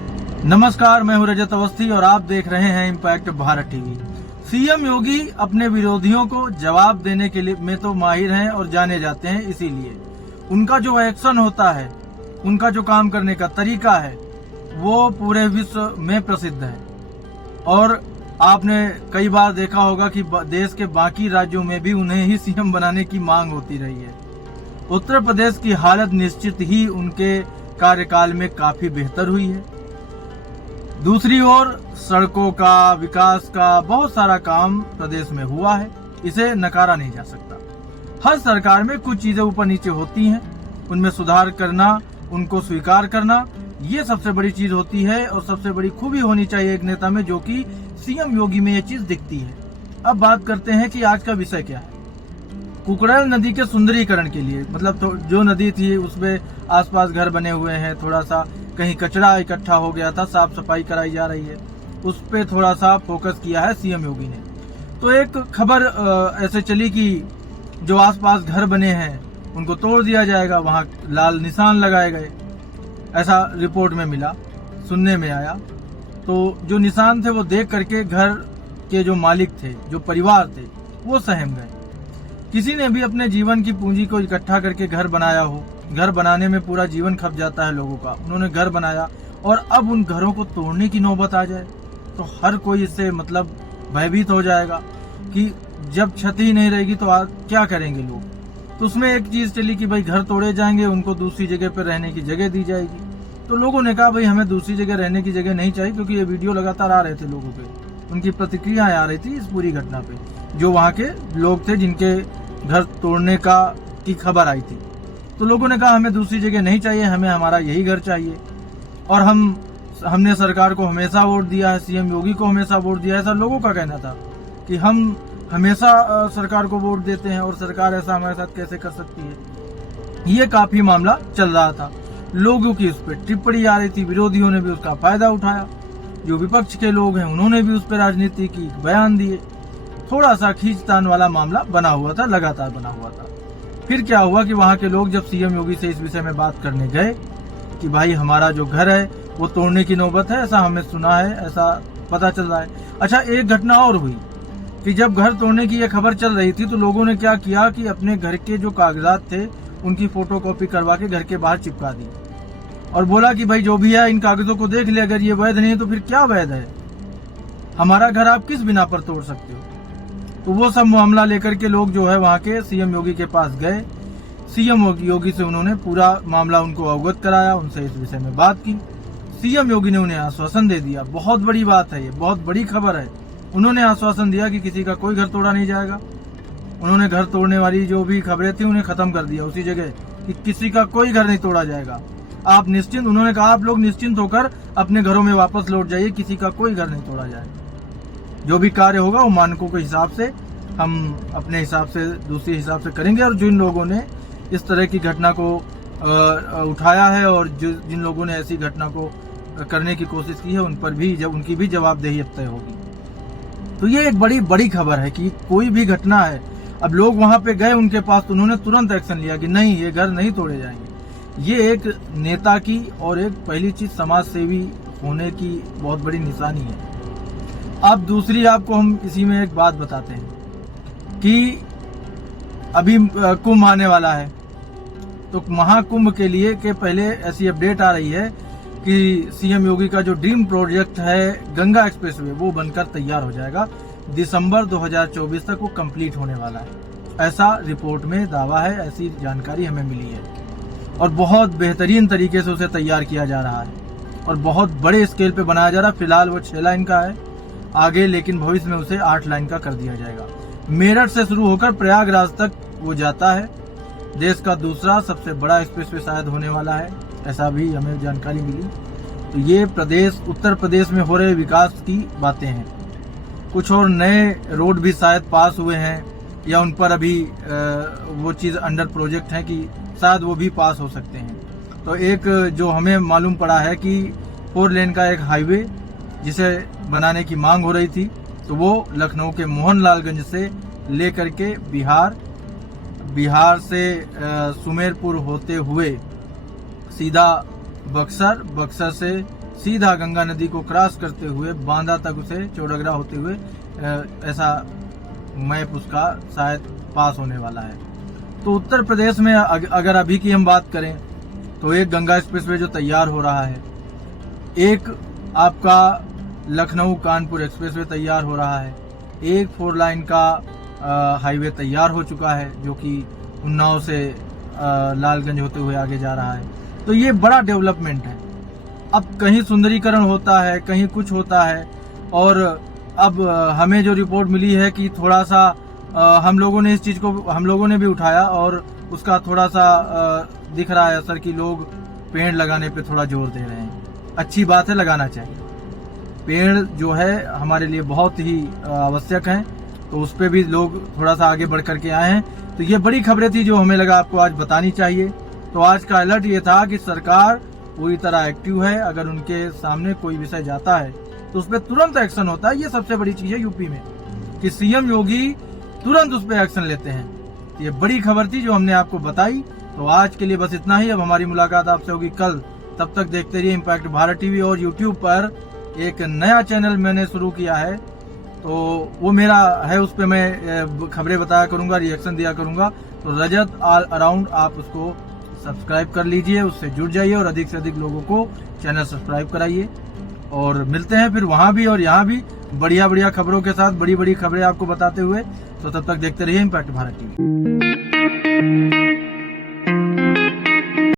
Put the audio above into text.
नमस्कार, मैं हूं रजत अवस्थी और आप देख रहे हैं इम्पैक्ट भारत टीवी। सीएम योगी अपने विरोधियों को जवाब देने के लिए में तो माहिर हैं और जाने जाते हैं। इसीलिए उनका जो एक्शन होता है, उनका जो काम करने का तरीका है, वो पूरे विश्व में प्रसिद्ध है। और आपने कई बार देखा होगा कि देश के बाकी राज्यों में भी उन्हें ही सीएम बनाने की मांग होती रही है। उत्तर प्रदेश की हालत निश्चित ही उनके कार्यकाल में काफी बेहतर हुई है। दूसरी ओर सड़कों का, विकास का बहुत सारा काम प्रदेश में हुआ है, इसे नकारा नहीं जा सकता। हर सरकार में कुछ चीजें ऊपर नीचे होती हैं, उनमें सुधार करना, उनको स्वीकार करना, ये सबसे बड़ी चीज होती है और सबसे बड़ी खूबी होनी चाहिए एक नेता में, जो कि सीएम योगी में ये चीज दिखती है। अब बात करते हैं कि आज का विषय क्या है। कुकरेल नदी के सुंदरीकरण के लिए, मतलब तो जो नदी थी उसमें आसपास घर बने हुए हैं, थोड़ा सा कहीं कचरा इकट्ठा हो गया था, साफ सफाई कराई जा रही है, उस पे थोड़ा सा फोकस किया है सीएम योगी ने। तो एक खबर ऐसे चली कि जो आसपास घर बने हैं उनको तोड़ दिया जाएगा, वहां लाल निशान लगाए गए, ऐसा रिपोर्ट में मिला, सुनने में आया। तो जो निशान थे वो देख करके घर के जो मालिक थे, जो परिवार थे, वो सहम गए। किसी ने भी अपने जीवन की पूंजी को इकट्ठा करके घर बनाया हो, घर बनाने में पूरा जीवन खप जाता है लोगों का, उन्होंने घर बनाया और अब उन घरों को तोड़ने की नौबत आ जाए तो हर कोई इससे मतलब भयभीत हो जाएगा कि जब क्षति नहीं रहेगी तो क्या करेंगे लोग। तो उसमें एक चीज चली कि भाई घर तोड़े जाएंगे, उनको दूसरी जगह पर रहने की जगह दी जाएगी। तो लोगों ने कहा भाई हमें दूसरी जगह रहने की जगह नहीं चाहिए, क्योंकि ये वीडियो लगातार आ रहे थे लोगों के, उनकी प्रतिक्रियाएं आ रही थी इस पूरी घटना पे, जो वहाँ के लोग थे जिनके घर तोड़ने की खबर आई थी। तो लोगों ने कहा हमें दूसरी जगह नहीं चाहिए, हमें हमारा यही घर चाहिए। और हमने सरकार को हमेशा वोट दिया है, सीएम योगी को हमेशा वोट दिया है, ऐसा लोगों का कहना था कि हम हमेशा सरकार को वोट देते हैं और सरकार ऐसा हमारे साथ कैसे कर सकती है। ये काफी मामला चल रहा था, लोगों की उस पर टिप्पणी आ रही थी, विरोधियों ने भी उसका फायदा उठाया, जो विपक्ष के लोग हैं उन्होंने भी उस पर राजनीति की बयान दिए। थोड़ा सा खींचतान वाला मामला बना हुआ था, लगातार बना हुआ था। फिर क्या हुआ कि वहां के लोग जब सीएम योगी से इस विषय में बात करने गए कि भाई हमारा जो घर है वो तोड़ने की नौबत है, ऐसा हमें सुना है, ऐसा पता चल रहा है। अच्छा, एक घटना और हुई कि जब घर तोड़ने की ये खबर चल रही थी तो लोगों ने क्या किया कि अपने घर के जो कागजात थे उनकी फोटोकॉपी करवा के घर के बाहर चिपका दी और बोला कि भाई जो भी है इन कागजों को देख ले, अगर ये वैध नहीं है तो फिर क्या वैध है, हमारा घर आप किस बिना पर तोड़ सकते हो। तो वो सब मामला लेकर के लोग जो है वहाँ के सीएम योगी के पास गए। सीएम योगी से उन्होंने पूरा मामला उनको अवगत कराया, उनसे इस विषय में बात की। सीएम योगी ने उन्हें आश्वासन दे दिया, बहुत बड़ी बात है, ये बहुत बड़ी खबर है। उन्होंने आश्वासन दिया कि किसी का कोई घर तोड़ा नहीं जाएगा। उन्होंने घर तोड़ने वाली जो भी खबरें थी उन्हें खत्म कर दिया उसी जगह कि किसी का कोई घर नहीं तोड़ा जाएगा, आप निश्चिंत, उन्होंने कहा आप लोग निश्चिंत होकर अपने घरों में वापस लौट जाइए, किसी का कोई घर नहीं तोड़ा जाएगा। जो भी कार्य होगा वो मानकों के हिसाब से हम अपने हिसाब से दूसरे हिसाब से करेंगे। और जिन लोगों ने इस तरह की घटना को उठाया है और जिन लोगों ने ऐसी घटना को करने की कोशिश की है उन पर भी उनकी भी जवाबदेही तय होगी। तो ये एक बड़ी खबर है कि कोई भी घटना है, अब लोग वहां पे गए उनके पास तो उन्होंने तुरंत एक्शन लिया कि नहीं, ये घर नहीं तोड़े जाएंगे। ये एक नेता की और एक पहली चीज समाज सेवी होने की बहुत बड़ी निशानी है। अब दूसरी आपको हम इसी में एक बात बताते हैं कि अभी कुंभ आने वाला है, तो महाकुंभ के लिए के पहले ऐसी अपडेट आ रही है कि सीएम योगी का जो ड्रीम प्रोजेक्ट है गंगा एक्सप्रेसवे वो बनकर तैयार हो जाएगा, दिसंबर 2024 तक वो कंप्लीट होने वाला है, ऐसा रिपोर्ट में दावा है, ऐसी जानकारी हमें मिली है। और बहुत बेहतरीन तरीके से उसे तैयार किया जा रहा है और बहुत बड़े स्केल पे बनाया जा रहा है। फिलहाल वो 6 लाइन का है आगे, लेकिन भविष्य में उसे 8 लाइन का कर दिया जाएगा। मेरठ से शुरू होकर प्रयागराज तक वो जाता है। देश का दूसरा सबसे बड़ा एक्सप्रेसवे शायद होने वाला है, ऐसा भी हमें जानकारी मिली। तो ये उत्तर प्रदेश में हो रहे विकास की बातें हैं। कुछ और नए रोड भी शायद पास हुए हैं या उन पर अभी वो चीज अंडर प्रोजेक्ट है कि शायद वो भी पास हो सकते हैं। तो एक जो हमें मालूम पड़ा है कि 4 लेन का एक हाईवे जिसे बनाने की मांग हो रही थी, तो वो लखनऊ के मोहनलालगंज से लेकर के बिहार से सुमेरपुर होते हुए सीधा बक्सर से सीधा गंगा नदी को क्रॉस करते हुए बांदा तक उसे चौड़गरा होते हुए ऐसा मैप उसका शायद पास होने वाला है। तो उत्तर प्रदेश में अगर अभी की हम बात करें तो एक गंगा एक्सप्रेसवे जो तैयार हो रहा है, एक आपका लखनऊ कानपुर एक्सप्रेसवे तैयार हो रहा है, एक 4 लाइन का हाईवे तैयार हो चुका है जो कि उन्नाव से लालगंज होते हुए आगे जा रहा है। तो ये बड़ा डेवलपमेंट है। अब कहीं सुंदरीकरण होता है, कहीं कुछ होता है, और अब हमें जो रिपोर्ट मिली है कि थोड़ा सा हम लोगों ने इस चीज को हम लोगों ने भी उठाया और उसका थोड़ा सा दिख रहा है असर कि लोग पेड़ लगाने पे थोड़ा जोर दे रहे हैं। अच्छी बात है, लगाना चाहिए। पेड़ जो है हमारे लिए बहुत ही आवश्यक है, तो उस पे भी लोग थोड़ा सा आगे बढ़ करके आए हैं। तो ये बड़ी खबरें थी जो हमें लगा आपको आज बतानी चाहिए। तो आज का अलर्ट ये था कि सरकार पूरी तरह एक्टिव है। अगर उनके सामने कोई विषय जाता है तो उस पर तुरंत एक्शन होता है। ये सबसे बड़ी चीज है यूपी में कि सीएम योगी तुरंत उस पर एक्शन लेते हैं। ये बड़ी खबर थी जो हमने आपको बताई। तो आज के लिए बस इतना ही। अब हमारी मुलाकात आपसे होगी कल। तब तक देखते रहिए इम्पैक्ट भारत टीवी। और यूट्यूब पर एक नया चैनल मैंने शुरू किया है, तो वो मेरा है, उस पर मैं खबरें बताया करूंगा, रिएक्शन दिया करूंगा। तो रजत ऑल अराउंड, आप उसको सब्सक्राइब कर लीजिए, उससे जुड़ जाइए और अधिक से अधिक लोगों को चैनल सब्सक्राइब कराइए। और मिलते हैं फिर वहां भी और यहाँ भी बढ़िया बढ़िया खबरों के साथ, बड़ी बड़ी खबरें आपको बताते हुए। तो तब तक देखते रहिए इम्पैक्ट भारत टीवी।